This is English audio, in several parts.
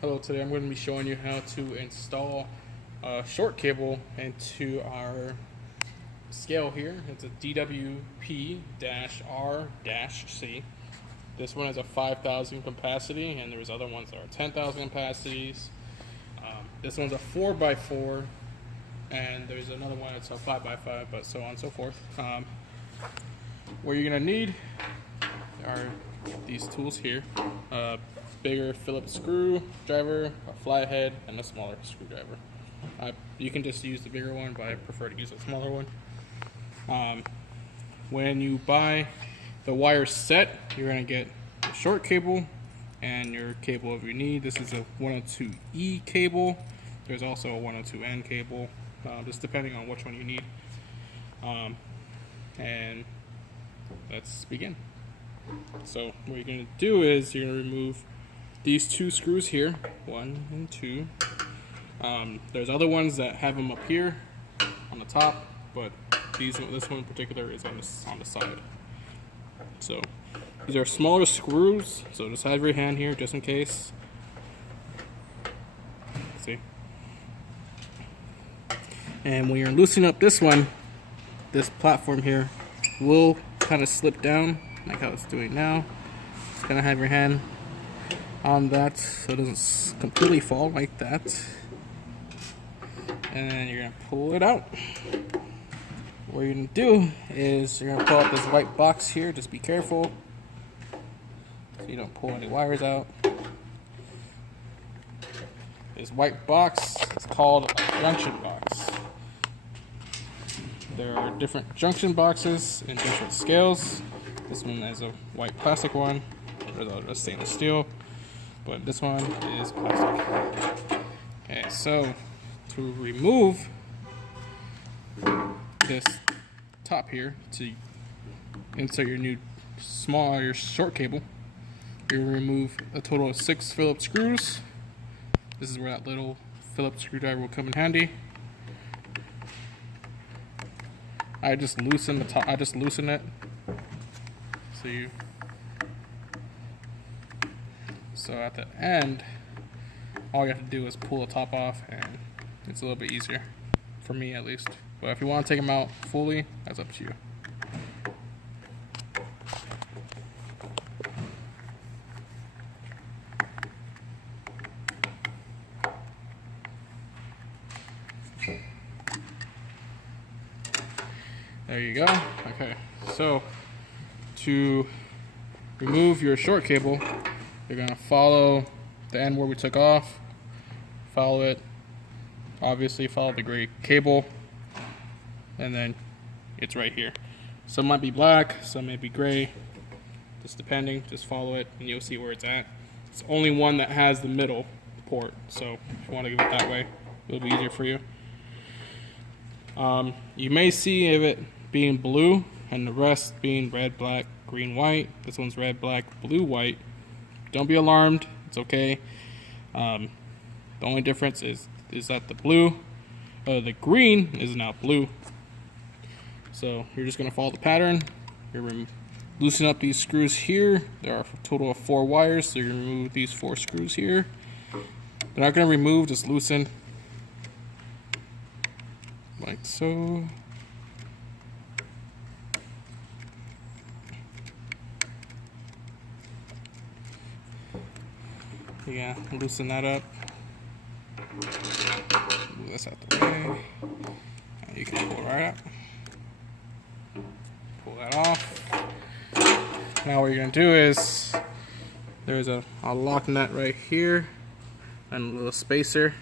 Hello, today I'm going to be showing you how to install a short cable into our scale here. It's a DWP-R-C. This one has a 5,000 capacity, and there's other ones that are 10,000 capacities. This one's a 4x4, and there's another one that's a 5x5, but so on and so forth. What you're going to need are these tools here. Bigger Phillips screwdriver, a flathead, and a smaller screwdriver. You can just use the bigger one, but I prefer to use a smaller one. When you buy the wire set, you're going to get a short cable and your cable if you need. This is a 102E cable. There's also a 102N cable, just depending on which one you need. And let's begin. So what you're going to do is you're going to remove these two screws here, 1 and 2. There's other ones that have them up here on the top, but this one in particular is on the side. So these are smaller screws, so just have your hand here just in case. See? And when you're loosening up this one, this platform here will kind of slip down like how it's doing now. Just kind of have your hand on that so it doesn't completely fall like that. And then you're going to pull it out. What you're going to do is you're going to pull out this white box here. Just be careful so you don't pull any wires out. This white box is called a junction box. There are different junction boxes in different scales. This one is a white plastic one. There's a stainless steel, but this one is plastic. Okay, so to remove this top here to insert your short cable, you remove a total of 6 Phillips screws. This is where that little Phillips screwdriver will come in handy. I just loosen the top. I just loosen it. So at the end, all you have to do is pull the top off, and it's a little bit easier, for me at least. But if you want to take them out fully, that's up to you. There you go. Okay, so to remove your short cable, you're going to follow the end where we took off, follow it, obviously follow the gray cable, and then it's right here. Some might be black, some may be gray, just depending. Just follow it and you'll see where it's at. It's the only one that has the middle port, so if you want to give it that way, it'll be easier for you. You may see it being blue and the rest being red, black, green, white. This one's red, black, blue, white. Don't be alarmed, it's okay. The only difference is that the green is now blue. So you're just gonna follow the pattern. You're loosening up these screws here. There are a total of 4 wires, so you're gonna remove these 4 screws here. They're not gonna remove, just loosen. Like so. Yeah, loosen that up. Move this out the way. You can pull it right out. Pull that off. Now what you're going to do is, there's a lock nut right here and a little spacer.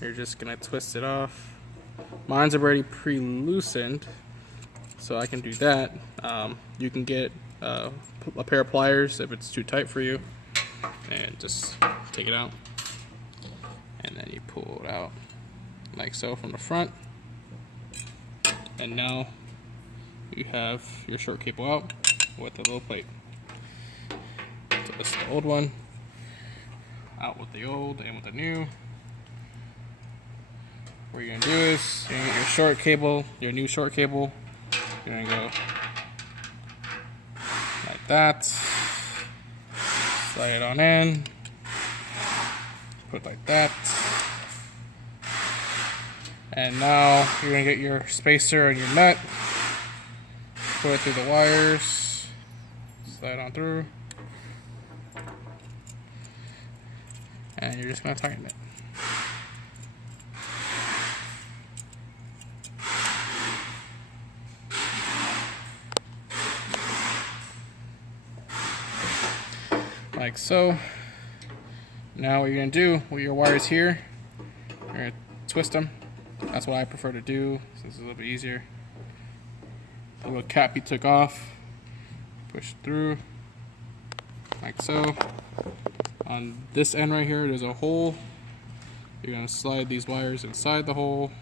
You're just going to twist it off. Mine's already pre-loosened, so I can do that. You can get a pair of pliers if it's too tight for you, and just take it out, and then you pull it out like so from the front, and now you have your short cable out with a little plate. So this is the old one, out with the old and with the new. What you're gonna do is you're gonna get your short cable, your new short cable. You're gonna go like that, slide it on in, Put it like that. And now you're gonna get your spacer and your nut. Put it through the wires. Slide on through. And you're just gonna tighten it. Like so. Now what you're gonna do with your wires here, you're gonna twist them. That's what I prefer to do, so it's a little bit easier. The little cap you took off, push through, like so. On this end right here, there's a hole. You're gonna slide these wires inside the hole.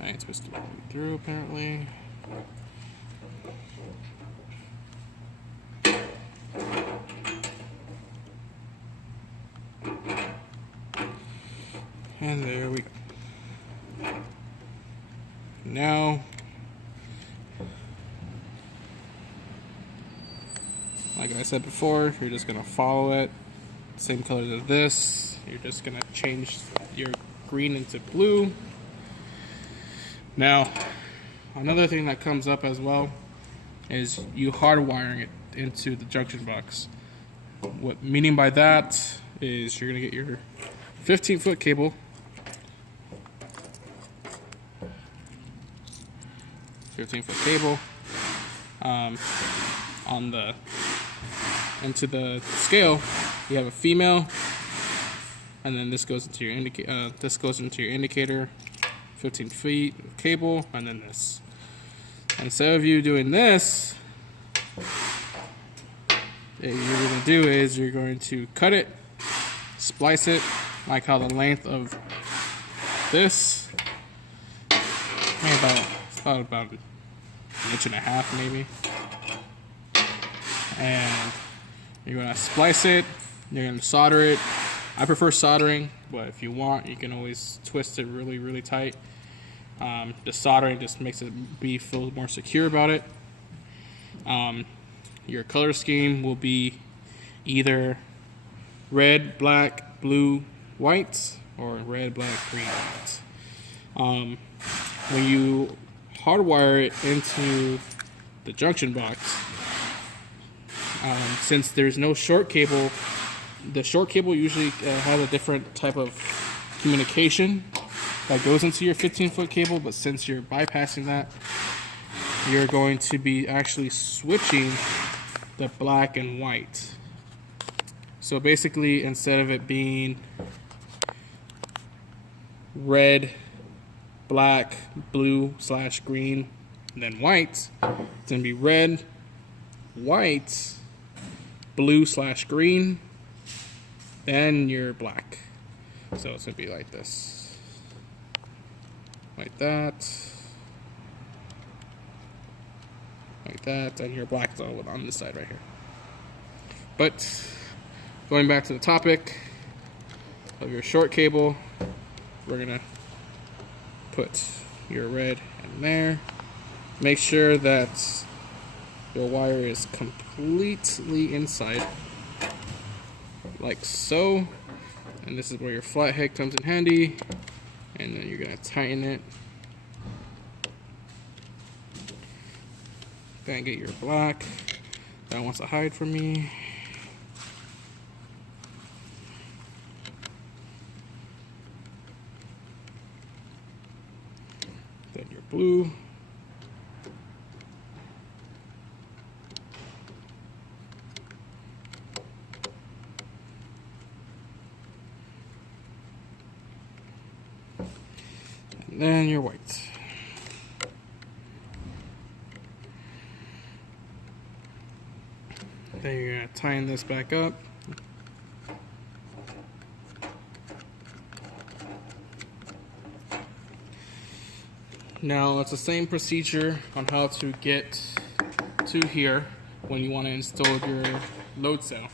And twist it through apparently. And there we go. Now, like I said before, you're just gonna follow it. Same colors as this. You're just gonna change your green into blue. Now, another thing that comes up as well is you hardwiring it into the junction box. What meaning by that is you're gonna get your 15-foot cable. 15-foot cable on the into the scale. You have a female, and then this goes into your indicator. 15 feet cable, and then this. And instead of you doing this, what you're going to do is you're going to cut it, splice it, like how the length of this, about an inch and a half maybe. And you're going to splice it, you're going to solder it. I prefer soldering, but if you want, you can always twist it really, really tight. The soldering just makes it feel more secure about it. Your color scheme will be either red, black, blue, white, or red, black, green, white. When you hardwire it into the junction box, since there's no short cable, the short cable usually has a different type of communication that goes into your 15-foot cable, but since you're bypassing that, you're going to be actually switching the black and white. So basically, instead of it being red, black, blue / green, and then white, it's going to be red, white, blue / green, then your black. So it's going to be like this. Like that. Like that. And your black is all on this side right here. But going back to the topic of your short cable, we're going to put your red in there. Make sure that your wire is completely inside, like so. And this is where your flathead comes in handy. And then you're going to tighten it. Then get your black. That wants to hide from me. Then your blue. And then your white. Then you're going to tighten this back up. Now it's the same procedure on how to get to here when you want to install your load cell.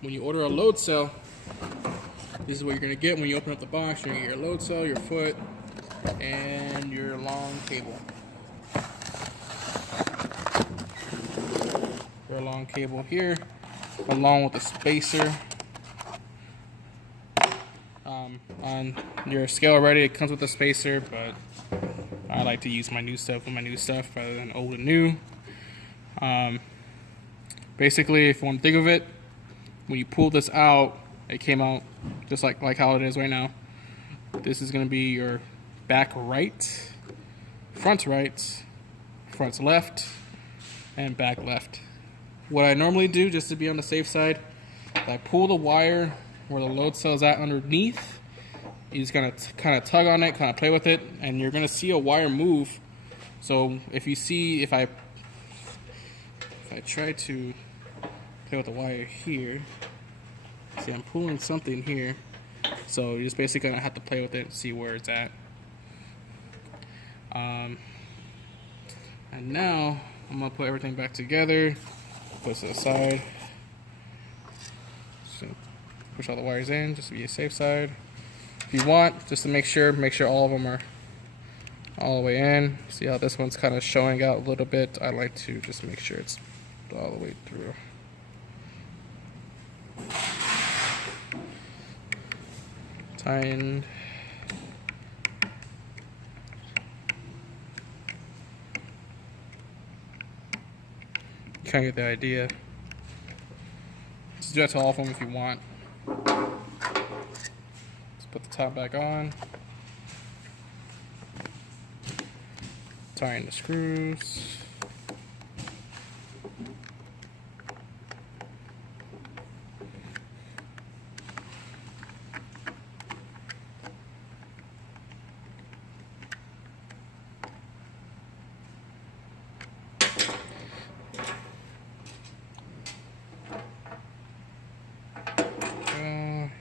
When you order a load cell, this is what you're going to get when you open up the box. You're going to get your load cell, your foot, and your long cable. Your long cable here. along with the spacer. On your scale already, it comes with a spacer, but I like to use my new stuff with my new stuff rather than old and new. Basically, if you want to think of it, when you pull this out, it came out just like how it is right now. This is going to be your back right, front left, and back left. What I normally do, just to be on the safe side, is I pull the wire where the load cell is at underneath. You're just going to kind of tug on it, kind of play with it, and you're going to see a wire move. So if you see, if I try to play with the wire here, see I'm pulling something here. So you're just basically going to have to play with it and see where it's at. And now I'm going to put everything back together, put it aside. So push all the wires in just to be a safe side. If you want, just to make sure all of them are all the way in. See how this one's kind of showing out a little bit? I like to just make sure it's all the way through. Tightened. You kind of get the idea. Just do that to all of them if you want. Put the top back on. Tighten the screws.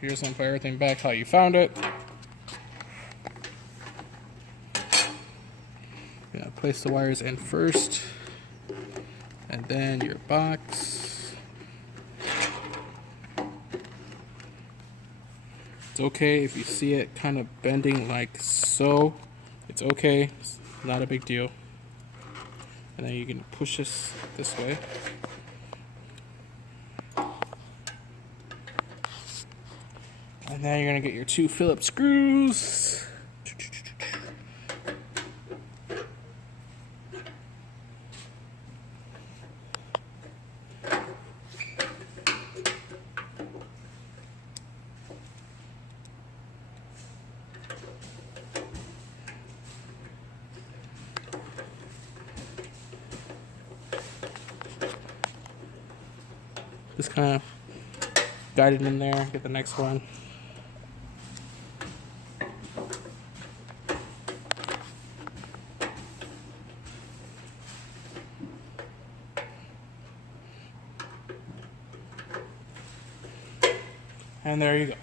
Here's one, put everything back how you found it. Yeah, place the wires in first, and then your box. It's okay if you see it kind of bending like so. It's okay, it's not a big deal. And then you can push this way. And now you're going to get your 2 Phillips screws. Just kind of guide it in there, get the next one. And there you go.